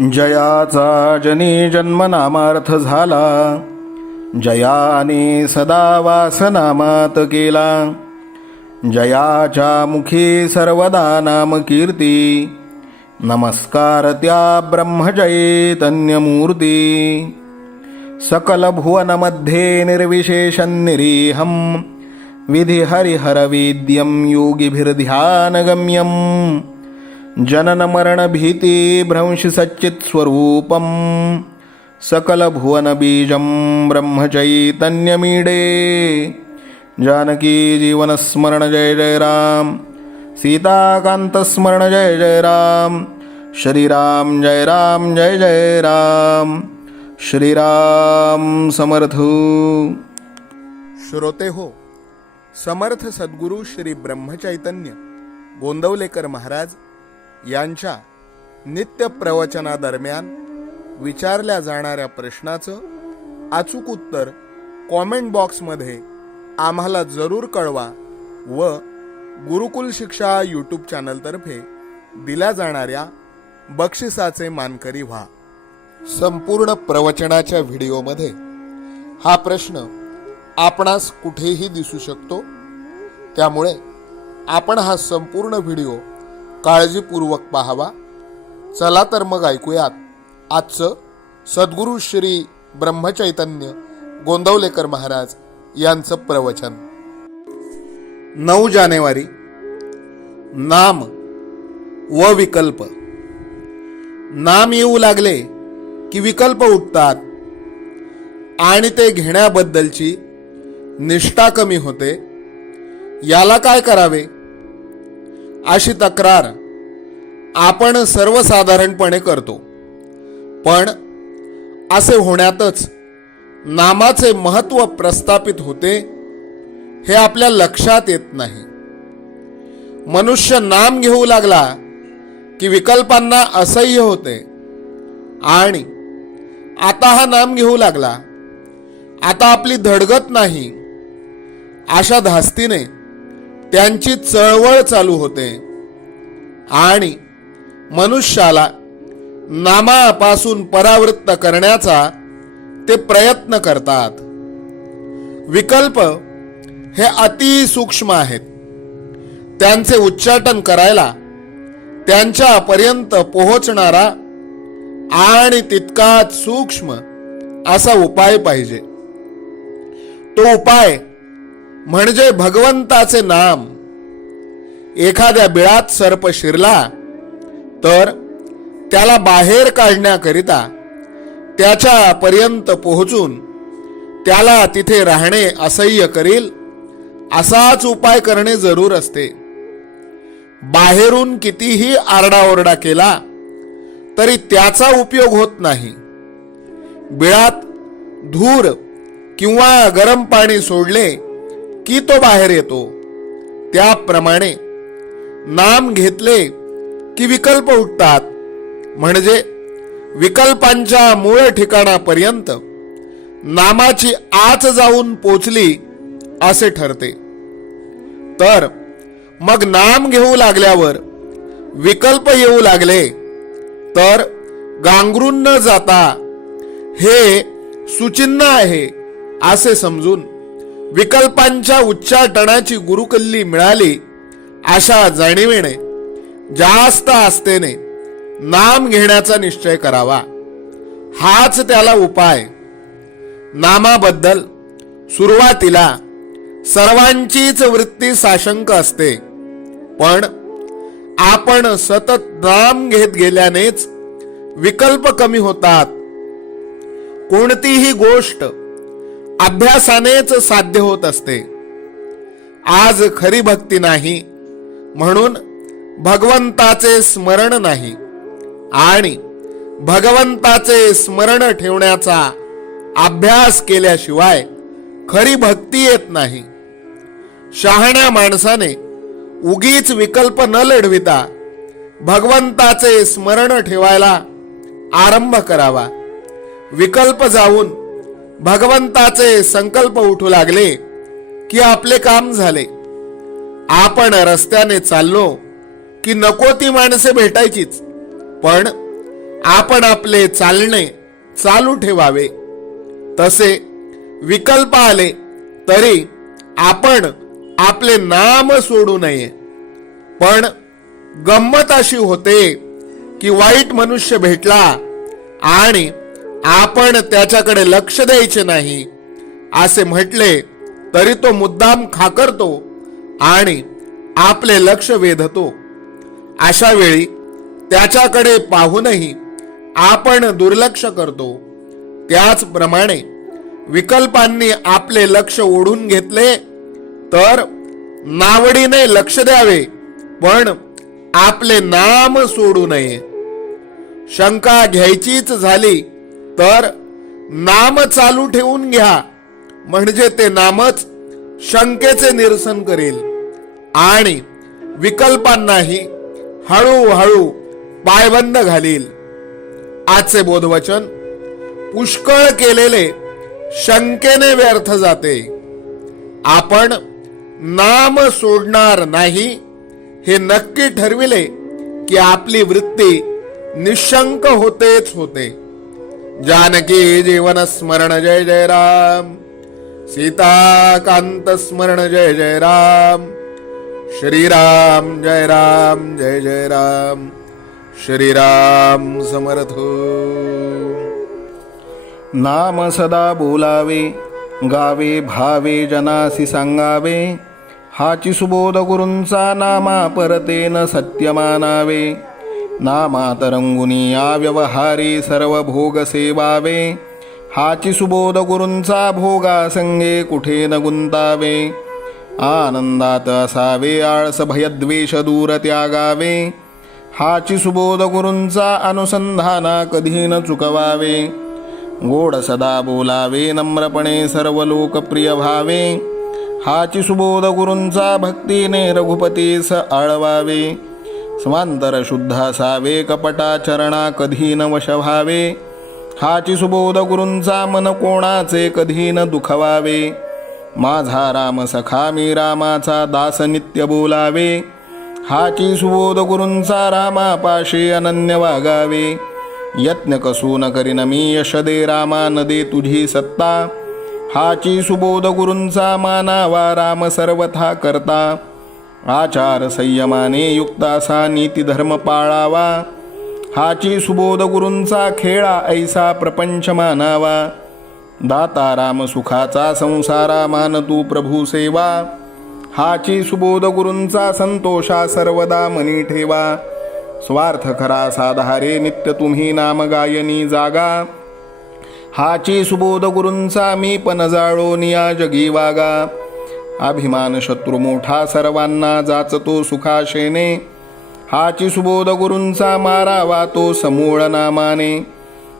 जयाचा जनी जन्मनामार्थ झाला, जयाने सदा वासनामात केला. जयाच्या मुखी सर्वदा नाम कीर्ती, नमस्कार त्या ब्रह्मचैतन्यमूर्ती. सकल भुवनमध्ये निर्विशेषं निरीहं, विधि हरिहरवेद्यं योगिभिर्ध्यानगम्यं. जनन मरण भीति भ्रंश सच्चित् स्वरूपं, सकल भुवन बीजं ब्रह्मचैतन्यमीडे. जानकी जीवन स्मरण जय जय राम, सीताकांत स्मरण जय जय राम. श्रीराम जय राम जय जय राम. श्रीराम समर्थ. श्रोते हो, समर्थ सद्गुरू श्री ब्रह्मचैतन्य गोंदवलेकर महाराज यांच्या नित्य प्रवचनादरम्यान विचारल्या जाणाऱ्या प्रश्नाचं अचूक उत्तर कॉमेंट बॉक्समध्ये आम्हाला जरूर कळवा व गुरुकुल शिक्षा यूट्यूब चॅनलतर्फे दिल्या जाणाऱ्या बक्षिसाचे मानकरी व्हा. संपूर्ण प्रवचनाच्या व्हिडिओमध्ये हा प्रश्न आपणास कुठेही दिसू शकतो, त्यामुळे आपण हा संपूर्ण व्हिडिओ काळजीपूर्वक पाहावा. चला तर मग ऐकूयात आजचं सद्गुरू श्री ब्रह्मचैतन्य गोंदवलेकर महाराज यांचं प्रवचन. 9 जानेवारी. नाम व विकल्प. नाम येऊ लागले की विकल्प उठतात आणि ते घेण्याबद्दलची निष्ठा कमी होते. याला काय करावे अशी तक्रार आपण सर्वसाधारणपणे करतो, पण असे होण्यातच नामाचे महत्त्व प्रस्थापित होते हे आपल्या लक्षात येत नाही. मनुष्य नाम घेऊ लागला की विकल्पांना असह्य होते आणि आता हा नाम घेऊ लागला, आता आपली धडगत नाही अशा धास्तीने त्यांची चळवळ चालू होते आणि मनुष्याला नामापासून परावृत्त करण्याचा ते प्रयत्न करतात. विकल्प हे अति सूक्ष्म आहेत. त्यांचे उच्चाटन करायला त्यांच्यापर्यंत पोहोचणारा आणि तितकाच सूक्ष्म असा उपाय पाहिजे. तो उपाय म्हणजे भगवंताचे नाम. एखाद्या बिळात सर्प शिरला तर त्याला बाहेर काढण्याकरिता त्याच्यापर्यंत पोहोचून त्याला तिथे राहणे असह्य करील असाच उपाय करणे जरूर असते. बाहेरून कितीही आरडाओरडा केला तरी त्याचा उपयोग होत नाही. बिळात धूर किंवा गरम पाणी सोडले की तो बाहेर येतो. त्याप्रमाणे नाम घेतले की विकल्प उठतात, म्हणजे विकल्पांच्या मूळ ठिकाणापर्यंत नामाची आच जाऊन पोचली असे ठरते. तर मग नाम घेऊ लागल्यावर विकल्प येऊ लागले तर गांगरून न जाता हे सुचिन्ह आहे असे समजून विकल्पांच्या उच्चाटनाची गुरुकल्ली मिळाली अशा जाणीवेने जास्त आस्थेने नाम घेण्याचा निश्चय करावा. हाच त्याला उपाय. नामाबद्दल सुरुवातीला सर्वांचीच वृत्ती साशंक असते, पण आपण सतत नाम घेत गेल्यानेच विकल्प कमी होतात. कोणतीही गोष्ट अभ्यासानेच साध्य होत असते. आज खरी भक्ती नाही म्हणून भगवंताचे स्मरण नाही आणि भगवंताचे स्मरण ठेवण्याचा अभ्यास केल्याशिवाय खरी भक्ती येत नाही. शहाण्या माणसाने उगीच विकल्प न लढविता भगवंताचे स्मरण ठेवायला आरंभ करावा. विकल्प जाऊन भगवंताचे संकल्प उठू लागले की आपले काम झाले. आपण रस्त्याने चाललो की नको ती माणसे भेटायचीच, पण आपण आपले चालणे चालू ठेवावे. तसे विकल्प आले तरी आपण आपले नाम सोडू नये. पण गंमत अशी होते की वाईट मनुष्य भेटला आणि आपण त्याच्याकडे लक्ष द्यायचे नाही असे म्हटले तरी तो मुद्दाम खाकरतो आणि आपले लक्ष वेधतो. अशा वेळी त्याच्याकडे पाहूनही आपण दुर्लक्ष करतो. त्याचप्रमाणे विकल्पांनी आपले लक्ष ओढून घेतले तर नावडीने लक्ष द्यावे, पण आपले नाम सोडू नये. शंका घ्यायचीच झाली तर नाम चालू ठेवून घ्या, म्हणजे ते नामच शंकेचे निरसन करेल आणि विकल्पांनाही हळूहळू पायबंद घालील. आजचे बोधवचन: पुष्कळ केलेले शंकेने व्यर्थ जाते. आपण नाम सोडणार नाही हे नक्की ठरविले की आपली वृत्ती निशंक होतेच होते. जानकी जीवन स्मरण जय जय राम. सीताकांत स्मरण जय जय राम. श्रीराम जय राम जय जय राम. श्रीराम समर्थ. नाम सदा बोलावे, गावे भावे जनासी सांगावे. हाची सुबोध गुरूंचा नामा परतेन सत्य मानावे. नामात रंगुनी या व्यवहारी सर्व भोग सेवावे. हाची सुबोध गुरूंचा भोगा संगे कुठे न गुंतावे. आनंदात असावे आळस भयद्वेष दूर त्यागावे. हाची सुबोध गुरूंचा अनुसंधाना कधी न चुकवावे. गोड सदा बोलावे नम्रपणे सर्व लोकप्रिय भावे. हाची सुबोध गुरूंचा भक्तीने रघुपतीस आळवावे. स्वांतर शुद्ध असावे कपटाचरणा कधी न वश व्हावे. हाची सुबोध गुरूंचा मन कोणाचे कधी न दुखवावे. माझा राम सखा मी रामाचा दास नित्य बोलावे. हाची सुबोध गुरूंचा रामापाशी अनन्य वागावे. यत्न कसून करीन मी यश दे रामा न दे तुझी सत्ता. हाची सुबोध गुरूंचा मानावा राम सर्वथा करता. आचार संयमाने युक्त असा नीती धर्म पाळावा. हाची सुबोध गुरूंचा खेळा ऐसा प्रपंच मानावा. दाता राम सुखाचा संसारा मान तू प्रभू सेवा. हाची सुबोध गुरूंचा संतोषा सर्वदा मनी ठेवा. स्वार्थ खरा साधारे नित्य तुम्ही नाम गायनी जागा. हाची सुबोध गुरूंचा मी पण जाळो निया जगी वागा. अभिमान शत्रू मोठा सर्वांना जाचतो सुखाशेने. हाची सुबोध गुरूंचा मारावा तो समूळ नामाने.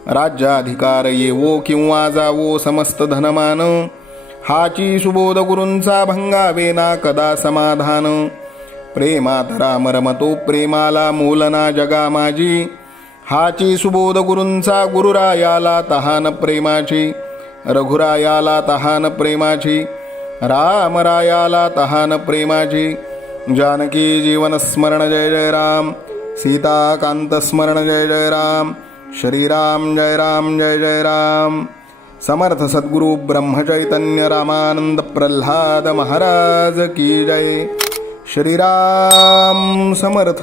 राज्याधिकार येवो किंवा जावो समस्त धनमान. हाची सुबोध गुरूंचा भंगावे ना कदा समाधान. प्रेमात राम रमतो प्रेमाला मोलना जगा माझी. हाची सुबोध गुरूंचा गुरुरायाला तहान प्रेमाची. रघुरायाला तहान प्रेमाची. रामरायाला तहान प्रेमाची. जानकी जीवन स्मरण जय जय राम. सीताकांत स्मरण जय जय राम. श्रीराम जय राम जय जय राम. समर्थ सद्गुरु ब्रह्मचैतन्य रामानंद प्रल्हाद महाराज की जय. श्रीराम समर्थ.